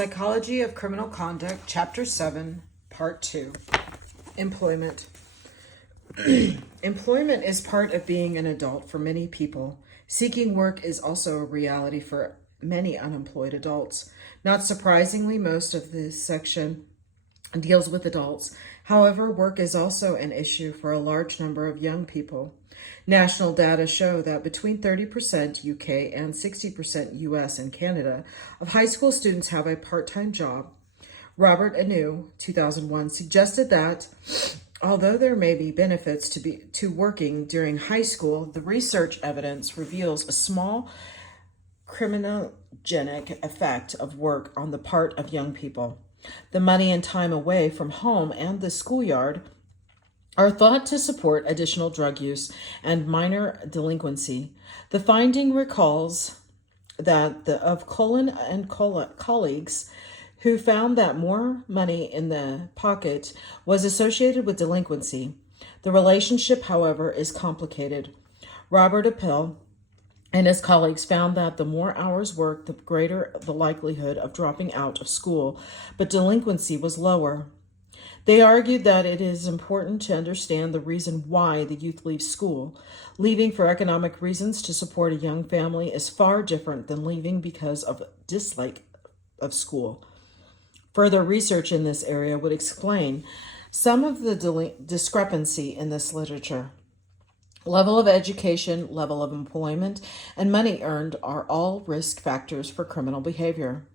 Psychology of Criminal Conduct, Chapter 7, Part 2. Employment. Employment is part of being an adult for many people. Seeking work is also a reality for many unemployed adults. Not surprisingly, most of this section deals with adults. However, work is also an issue for a large number of young people. National data show that between 30% UK and 60% US and Canada of high school students have a part-time job. Robert Anu, 2001, suggested that although there may be benefits to working during high school, the research evidence reveals a small criminogenic effect of work on the part of young people. The money and time away from home and the schoolyard are thought to support additional drug use and minor delinquency. The finding recalls that of Cullen and colleagues who found that more money in the pocket was associated with delinquency. The relationship, however, is complicated. Robert Appel and his colleagues found that the more hours worked, the greater the likelihood of dropping out of school, but delinquency was lower. They argued that it is important to understand the reason why the youth leaves school. Leaving for economic reasons to support a young family is far different than leaving because of dislike of school. Further research in this area would explain some of the discrepancy in this literature. Level of education, level of employment, and money earned are all risk factors for criminal behavior.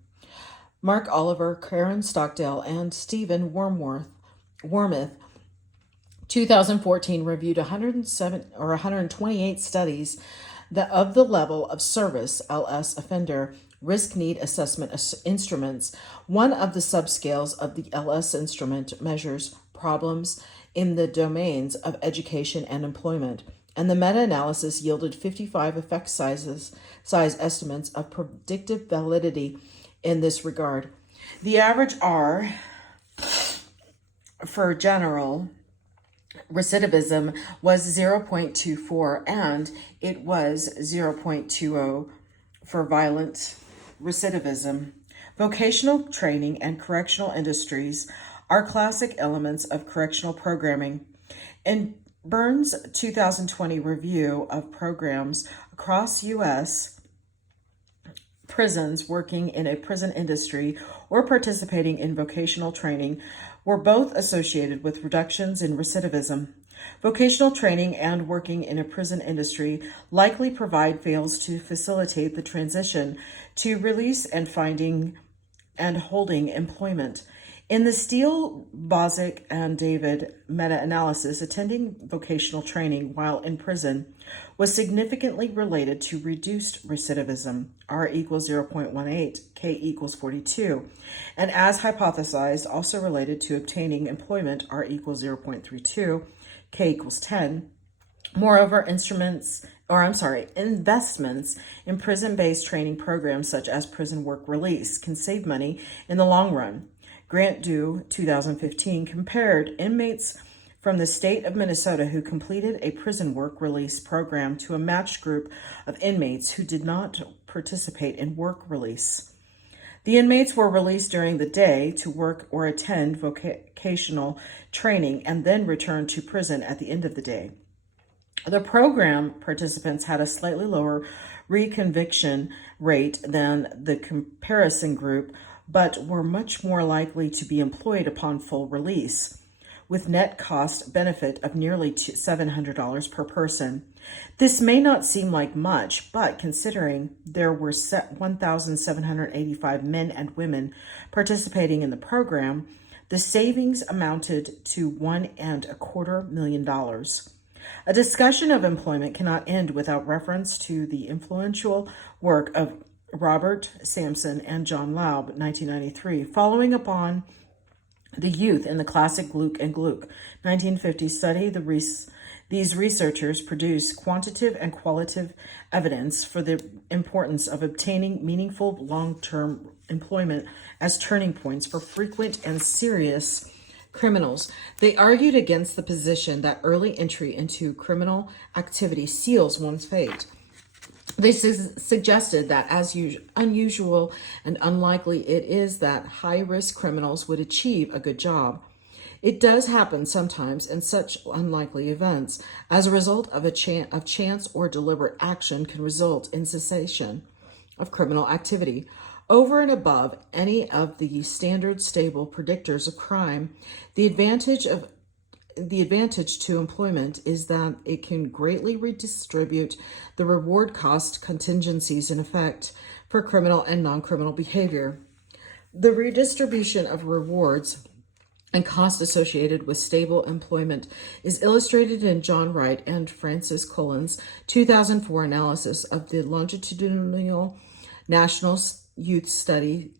Mark Oliver, Karen Stockdale, and Stephen Wormith, 2014, reviewed 128 studies of the level of service LS offender risk need assessment instruments. One of the subscales of the LS instrument measures problems in the domains of education and employment, and the meta-analysis yielded 55 effect size estimates of predictive validity in this regard. The average R for general recidivism was 0.24 and it was 0.20 for violent recidivism. Vocational training and correctional industries are classic elements of correctional programming. In Burns' 2020 review of programs across U.S. prisons, working in a prison industry or participating in vocational training were both associated with reductions in recidivism. Vocational training and working in a prison industry likely provide fails to facilitate the transition to release and finding and holding employment. In the Steele, Bozick, and David meta-analysis, attending vocational training while in prison was significantly related to reduced recidivism, R equals 0.18, K equals 42, and as hypothesized, also related to obtaining employment, R equals 0.32, K equals 10. Moreover, investments in prison-based training programs such as prison work release can save money in the long run. Grant Dew, 2015, compared inmates from the state of Minnesota who completed a prison work release program to a matched group of inmates who did not participate in work release. The inmates were released during the day to work or attend vocational training and then returned to prison at the end of the day. The program participants had a slightly lower reconviction rate than the comparison group, but were much more likely to be employed upon full release, with net cost benefit of nearly $700 per person. This may not seem like much, but considering there were 1,785 men and women participating in the program, the savings amounted to $1.25 million. A discussion of employment cannot end without reference to the influential work of Robert Sampson and John Laub, 1993, following upon the youth in the classic Gluck and Gluck 1950 study. These researchers produced quantitative and qualitative evidence for the importance of obtaining meaningful long-term employment as turning points for frequent and serious criminals. They argued against the position that early entry into criminal activity seals one's fate. They suggested that as unusual and unlikely it is that high-risk criminals would achieve a good job, it does happen sometimes in such unlikely events. As a result of chance or deliberate action can result in cessation of criminal activity. Over and above any of the standard stable predictors of crime, the advantage to employment is that it can greatly redistribute the reward cost contingencies in effect for criminal and non-criminal behavior. The redistribution of rewards and costs associated with stable employment is illustrated in John Wright and Francis Cullen's 2004 analysis of the longitudinal National Youth Survey,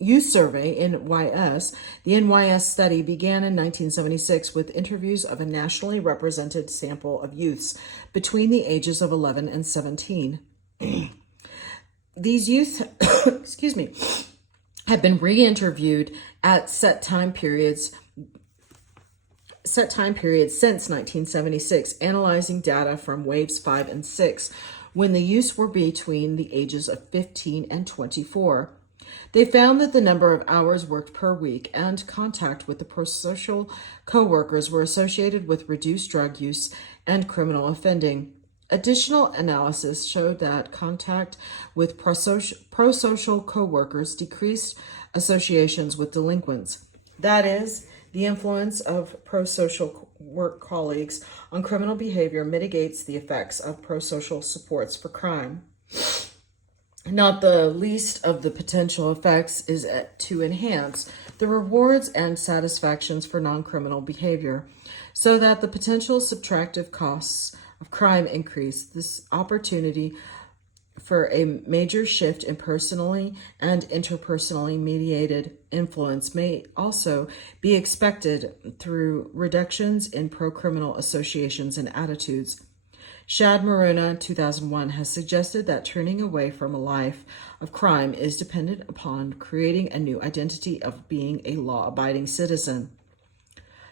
NYS. The NYS study began in 1976 with interviews of a nationally represented sample of youths between the ages of 11 and 17. These youth, have been re-interviewed at set time periods since 1976, analyzing data from waves 5 and 6, when the youths were between the ages of 15 and 24. They found that the number of hours worked per week and contact with the prosocial co-workers were associated with reduced drug use and criminal offending. Additional analysis showed that contact with prosocial co-workers decreased associations with delinquents. That is, the influence of prosocial work colleagues on criminal behavior mitigates the effects of prosocial supports for crime. Not the least of the potential effects is to enhance the rewards and satisfactions for non-criminal behavior, so that the potential subtractive costs of crime increase. This opportunity for a major shift in personally and interpersonally mediated influence may also be expected through reductions in pro-criminal associations and attitudes. Shad Maruna, 2001, has suggested that turning away from a life of crime is dependent upon creating a new identity of being a law-abiding citizen.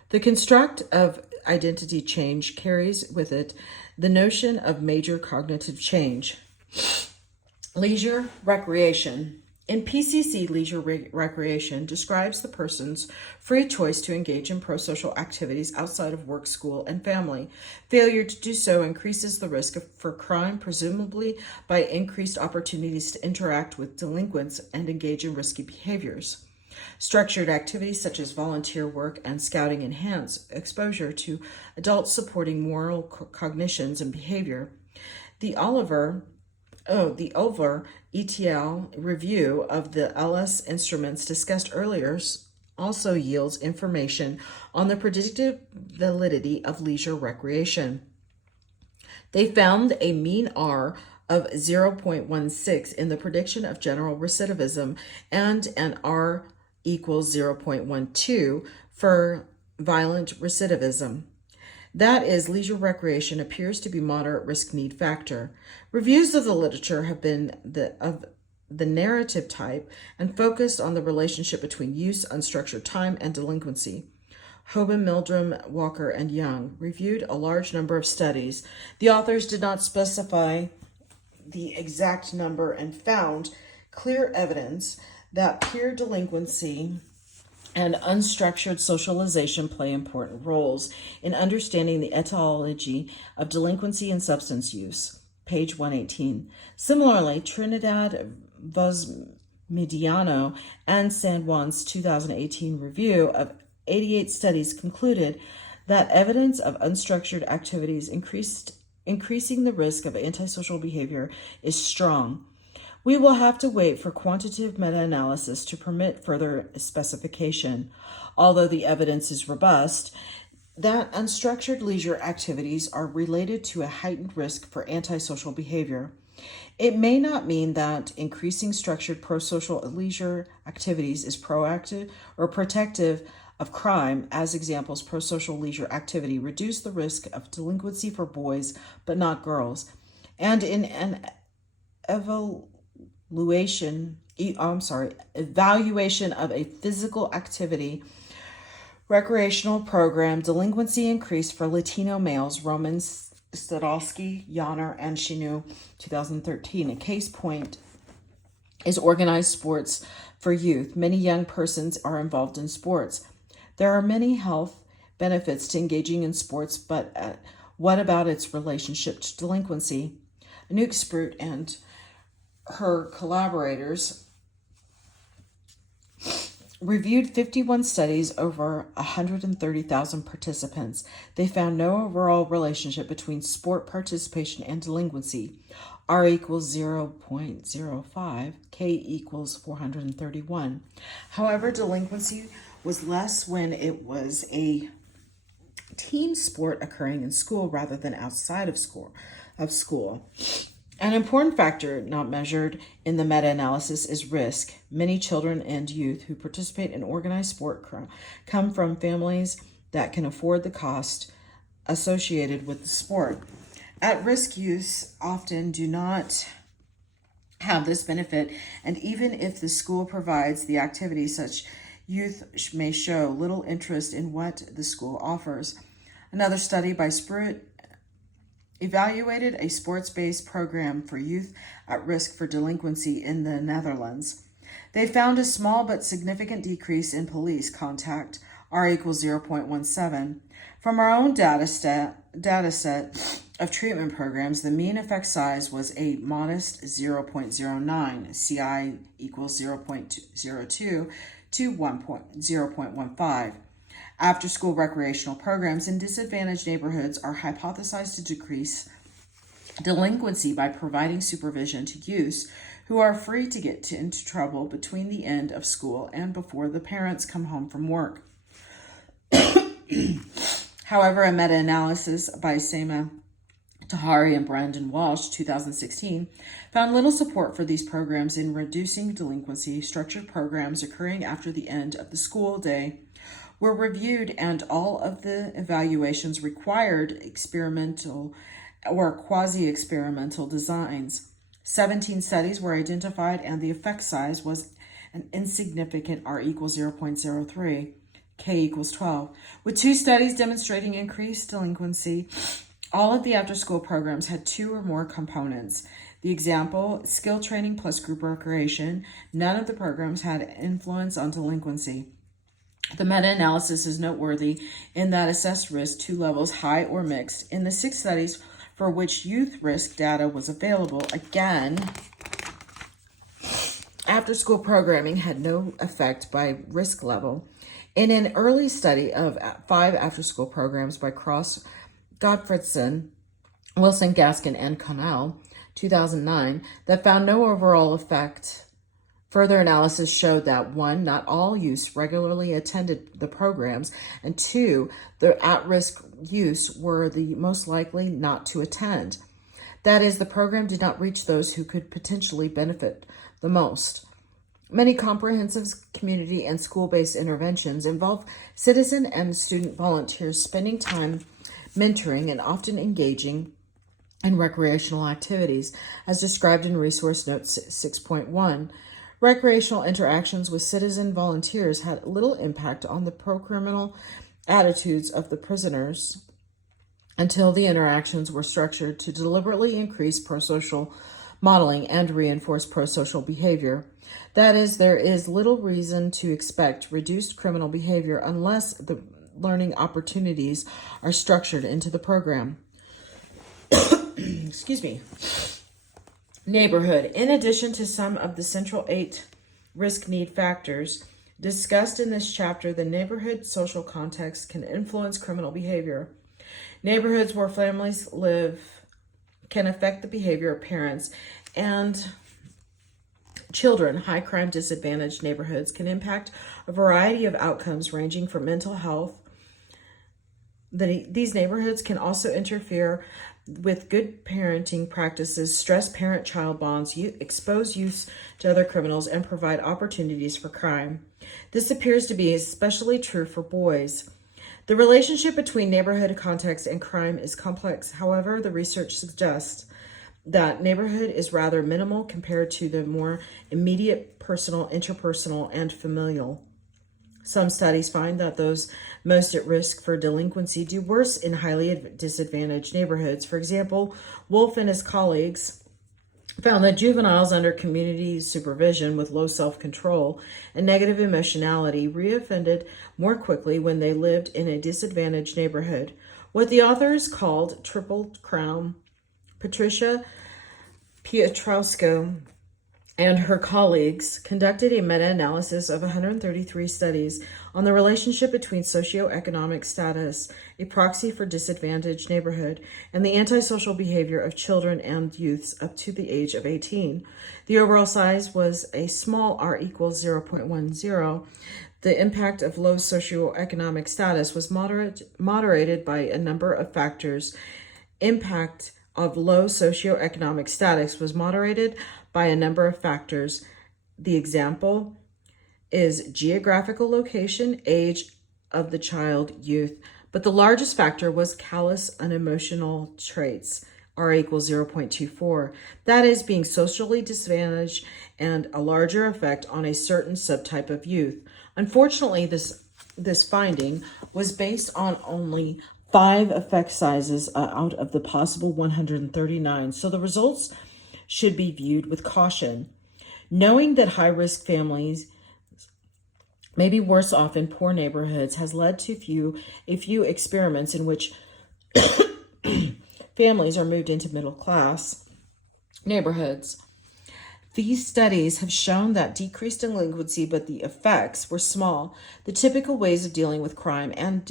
The construct of identity change carries with it the notion of major cognitive change. Leisure recreation. In PCC, leisure recreation describes the person's free choice to engage in prosocial activities outside of work, school, and family. Failure to do so increases the risk for crime, presumably by increased opportunities to interact with delinquents and engage in risky behaviors. Structured activities such as volunteer work and scouting enhance exposure to adults supporting moral cognitions and behavior. The Oliver ETL review of the LS instruments discussed earlier also yields information on the predictive validity of leisure recreation. They found a mean R of 0.16 in the prediction of general recidivism and an R equals 0.12 for violent recidivism. That is, leisure recreation appears to be moderate risk need factor. Reviews of the literature have been of the narrative type and focused on the relationship between use, unstructured time, and delinquency. Hoban, Mildrum, Walker, and Young reviewed a large number of studies. The authors did not specify the exact number and found clear evidence that peer delinquency and unstructured socialization play important roles in understanding the etiology of delinquency and substance use. Page 118. Similarly, Trinidad Vosmediano and San Juan's 2018 review of 88 studies concluded that evidence of unstructured activities increasing the risk of antisocial behavior is strong. We will have to wait for quantitative meta-analysis to permit further specification. Although the evidence is robust, that unstructured leisure activities are related to a heightened risk for antisocial behavior. It may not mean that increasing structured prosocial leisure activities is proactive or protective of crime. As examples, prosocial leisure activity reduce the risk of delinquency for boys but not girls. And in an evaluation of a physical activity recreational program, delinquency increased for Latino males, Romans Stadolsky, Yanner, and Chinu, 2013. A case point is organized sports for youth. Many young persons are involved in sports. There are many health benefits to engaging in sports, but what about its relationship to delinquency? Anouk Sprout and her collaborators reviewed 51 studies over 130,000 participants. They found no overall relationship between sport participation and delinquency. R equals 0.05, K equals 431. However, delinquency was less when it was a team sport occurring in school rather than outside of school. An important factor not measured in the meta-analysis is risk. Many children and youth who participate in organized sport come from families that can afford the cost associated with the sport. At-risk youths often do not have this benefit, and even if the school provides the activity, such youth may show little interest in what the school offers. Another study by Sprout evaluated a sports-based program for youth at risk for delinquency in the Netherlands. They found a small but significant decrease in police contact, R equals 0.17. From our own data set of treatment programs, the mean effect size was a modest 0.09, CI equals 0.02 to 0.15. After-school recreational programs in disadvantaged neighborhoods are hypothesized to decrease delinquency by providing supervision to youths who are free to get into trouble between the end of school and before the parents come home from work. However, a meta-analysis by Seema Tahari and Brandon Walsh, 2016, found little support for these programs in reducing delinquency. Structured programs occurring after the end of the school day were reviewed, and all of the evaluations required experimental or quasi-experimental designs. 17 studies were identified, and the effect size was an insignificant R equals 0.03, K equals 12. With 2 studies demonstrating increased delinquency, all of the after-school programs had 2 or more components. The example, skill training plus group recreation. None of the programs had influence on delinquency. The meta-analysis is noteworthy in that assessed risk 2 levels, high or mixed. In the 6 studies for which youth risk data was available, again, after-school programming had no effect by risk level. In an early study of 5 after-school programs by Cross, Gottfredson, Wilson, Gaskin, and Connell, 2009, that found no overall effect. Further analysis showed that 1, not all youths regularly attended the programs, and 2, the at-risk youths were the most likely not to attend. That is, the program did not reach those who could potentially benefit the most. Many comprehensive community and school-based interventions involve citizen and student volunteers spending time mentoring and often engaging in recreational activities, as described in Resource Note 6.1. Recreational interactions with citizen volunteers had little impact on the pro-criminal attitudes of the prisoners until the interactions were structured to deliberately increase pro-social modeling and reinforce pro-social behavior. That is, there is little reason to expect reduced criminal behavior unless the learning opportunities are structured into the program. Excuse me. Neighborhood. In addition to some of the central 8 risk need factors discussed in this chapter, the neighborhood social context can influence criminal behavior. Neighborhoods where families live can affect the behavior of parents and children. High crime disadvantaged neighborhoods can impact a variety of outcomes ranging from mental health. These neighborhoods can also interfere with good parenting practices, stress parent-child bonds, expose youth to other criminals, and provide opportunities for crime. This appears to be especially true for boys. The relationship between neighborhood context and crime is complex. However, the research suggests that neighborhood is rather minimal compared to the more immediate personal, interpersonal, and familial Some studies find that those most at risk for delinquency do worse in highly disadvantaged neighborhoods. For example, Wolf and his colleagues found that juveniles under community supervision with low self-control and negative emotionality reoffended more quickly when they lived in a disadvantaged neighborhood. What the authors called Triple Crown, Patricia Pietrowsko and her colleagues conducted a meta-analysis of 133 studies on the relationship between socioeconomic status, a proxy for disadvantaged neighborhood, and the antisocial behavior of children and youths up to the age of 18. The overall size was a small r equals 0.10. The impact of low socioeconomic status was moderated by a number of factors. Impact of low socioeconomic status was moderated by a number of factors. The example is geographical location, age of the child, youth, but the largest factor was callous unemotional traits, R equals 0.24. That is, being socially disadvantaged and a larger effect on a certain subtype of youth. Unfortunately, this finding was based on only 5 effect sizes out of the possible 139, so the results should be viewed with caution. Knowing that high-risk families may be worse off in poor neighborhoods has led to a few experiments in which families are moved into middle-class neighborhoods. These studies have shown that decreased delinquency, but the effects were small. The typical ways of dealing with crime and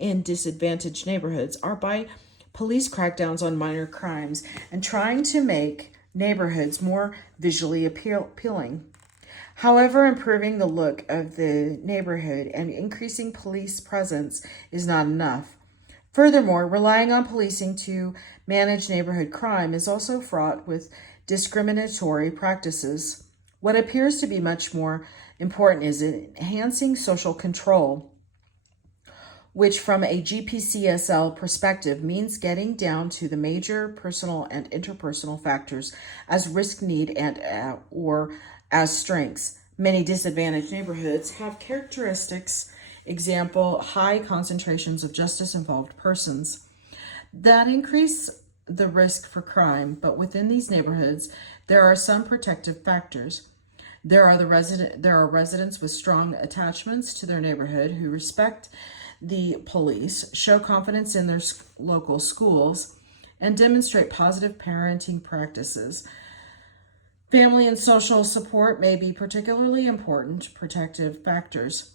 in disadvantaged neighborhoods are by police crackdowns on minor crimes and trying to make neighborhoods more visually appealing. However, improving the look of the neighborhood and increasing police presence is not enough. Furthermore, relying on policing to manage neighborhood crime is also fraught with discriminatory practices. What appears to be much more important is enhancing social control, which from a GPCSL perspective means getting down to the major personal and interpersonal factors as risk, need, and or as strengths. Many disadvantaged neighborhoods have characteristics, example, high concentrations of justice-involved persons, that increase the risk for crime, but within these neighborhoods, there are some protective factors. There are residents with strong attachments to their neighborhood who respect the police, show confidence in their local schools, and demonstrate positive parenting practices. Family and social support may be particularly important protective factors.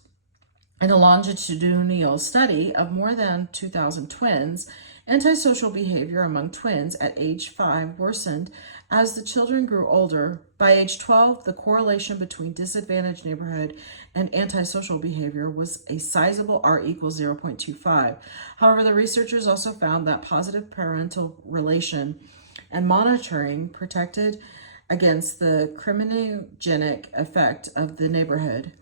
In a longitudinal study of more than 2,000 twins, antisocial behavior among twins at age 5 worsened as the children grew older. By age 12, the correlation between disadvantaged neighborhood and antisocial behavior was a sizable R equals 0.25. However, the researchers also found that positive parental relation and monitoring protected against the criminogenic effect of the neighborhood.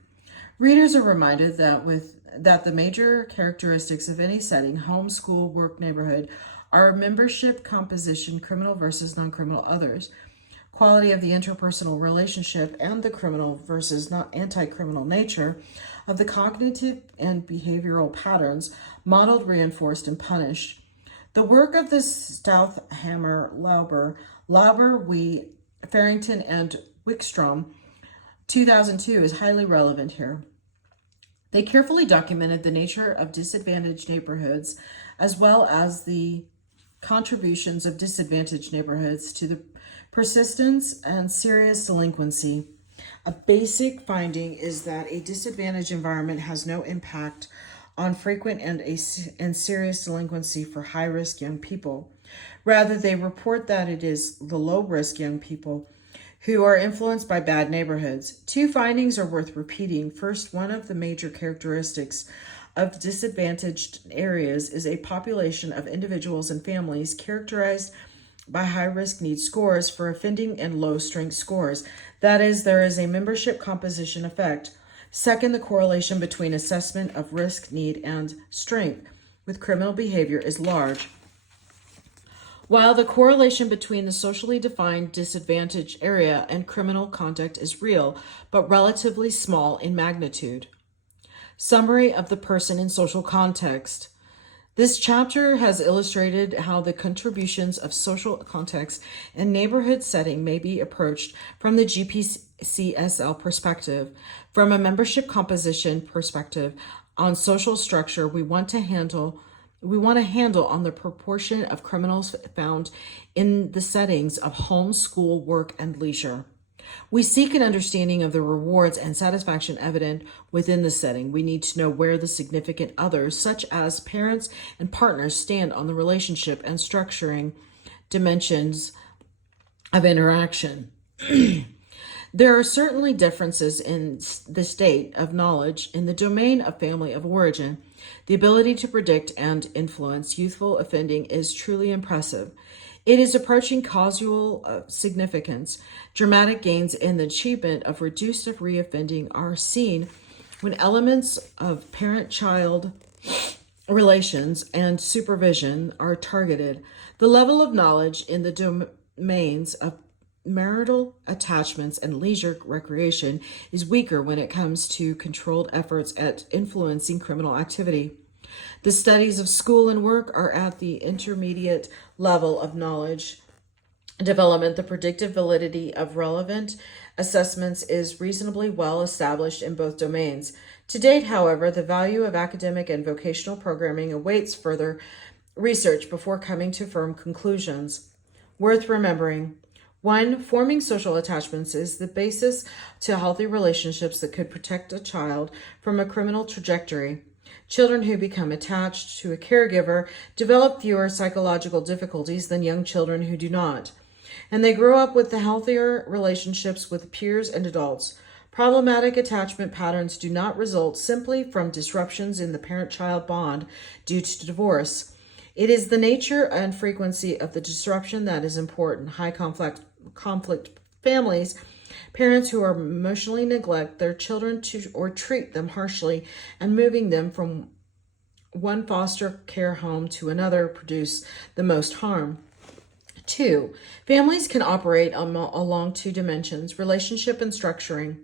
Readers are reminded that the major characteristics of any setting, home, school, work, neighborhood, are membership composition, criminal versus non-criminal others, quality of the interpersonal relationship, and the criminal versus not anti-criminal nature of the cognitive and behavioral patterns modeled, reinforced, and punished. The work of the Stouthammer, Lauber, Farrington, and Wickstrom, 2002, is highly relevant here. They carefully documented the nature of disadvantaged neighborhoods as well as the contributions of disadvantaged neighborhoods to the persistence and serious delinquency. A basic finding is that a disadvantaged environment has no impact on frequent and serious delinquency for high-risk young people. Rather, they report that it is the low-risk young people who are influenced by bad neighborhoods. 2 findings are worth repeating. First, one of the major characteristics of disadvantaged areas is a population of individuals and families characterized by high-risk need scores for offending and low-strength scores. That is, there is a membership composition effect. Second, the correlation between assessment of risk, need, and strength with criminal behavior is large. While the correlation between the socially defined disadvantaged area and criminal conduct is real, but relatively small in magnitude. Summary of the person in social context. This chapter has illustrated how the contributions of social context and neighborhood setting may be approached from the GPCSL perspective. From a membership composition perspective on social structure, we want a handle on the proportion of criminals found in the settings of home, school, work, and leisure. We seek an understanding of the rewards and satisfaction evident within the setting. We need to know where the significant others, such as parents and partners, stand on the relationship and structuring dimensions of interaction. There are certainly differences in the state of knowledge in the domain of family of origin. The ability to predict and influence youthful offending is truly impressive. It is approaching causal significance. Dramatic gains in the achievement of reduced reoffending are seen when elements of parent-child relations and supervision are targeted. The level of knowledge in the domains of marital attachments and leisure recreation is weaker when it comes to controlled efforts at influencing criminal activity. The studies of school and work are at the intermediate level of knowledge development. The predictive validity of relevant assessments is reasonably well established in both domains. To date, however, the value of academic and vocational programming awaits further research before coming to firm conclusions. Worth remembering. 1. Forming social attachments is the basis to healthy relationships that could protect a child from a criminal trajectory. Children who become attached to a caregiver develop fewer psychological difficulties than young children who do not, and they grow up with the healthier relationships with peers and adults. Problematic attachment patterns do not result simply from disruptions in the parent-child bond due to divorce. It is the nature and frequency of the disruption that is important. High conflict families, parents who are emotionally neglect their children or treat them harshly and moving them from one foster care home to another produce the most harm. 2. Families can operate along two dimensions: relationship and structuring.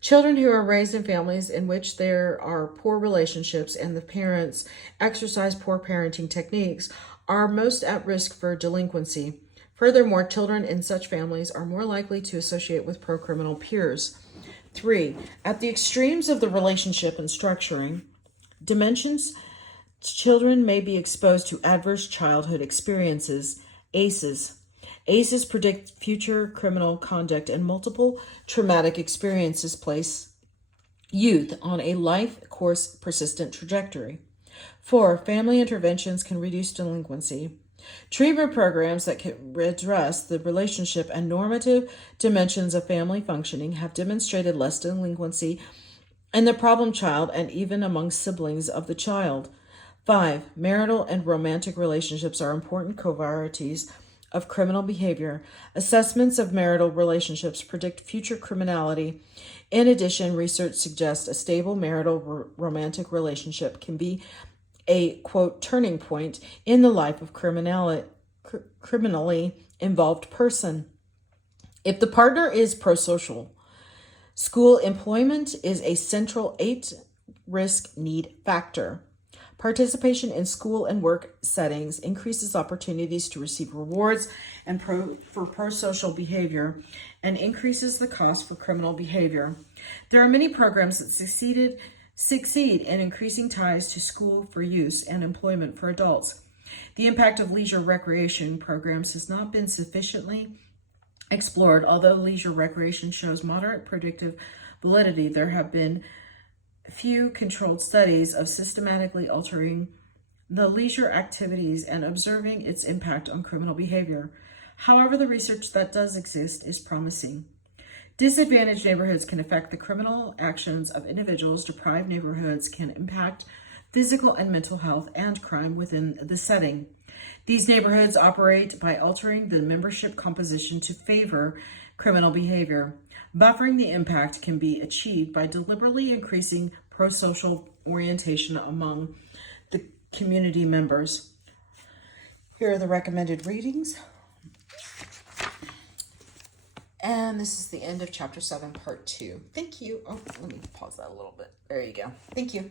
Children who are raised in families in which there are poor relationships and the parents exercise poor parenting techniques are most at risk for delinquency. Furthermore, children in such families are more likely to associate with pro-criminal peers. 3. At the extremes of the relationship and structuring dimensions, children may be exposed to adverse childhood experiences, ACEs. ACEs predict future criminal conduct, and multiple traumatic experiences place youth on a life course persistent trajectory. 4. Family interventions can reduce delinquency. Treatment programs that can address the relationship and normative dimensions of family functioning have demonstrated less delinquency in the problem child and even among siblings of the child. 5. Marital and romantic relationships are important covariates of criminal behavior. Assessments of marital relationships predict future criminality. In addition, research suggests a stable marital romantic relationship can be a, quote, turning point in the life of criminally involved person. If the partner is prosocial, school employment is a central 8 risk need factor. Participation in school and work settings increases opportunities to receive rewards and for prosocial behavior and increases the cost for criminal behavior. There are many programs that succeed in increasing ties to school for use and employment for adults. The impact of leisure recreation programs has not been sufficiently explored. Although leisure recreation shows moderate predictive validity, there have been few controlled studies of systematically altering the leisure activities and observing its impact on criminal behavior. However, the research that does exist is promising. Disadvantaged neighborhoods can affect the criminal actions of individuals. Deprived neighborhoods can impact physical and mental health and crime within the setting. These neighborhoods operate by altering the membership composition to favor criminal behavior. Buffering the impact can be achieved by deliberately increasing prosocial orientation among the community members. Here are the recommended readings. And this is the end of chapter 7, part 2. Thank you. Oh, let me pause that a little bit. There you go. Thank you.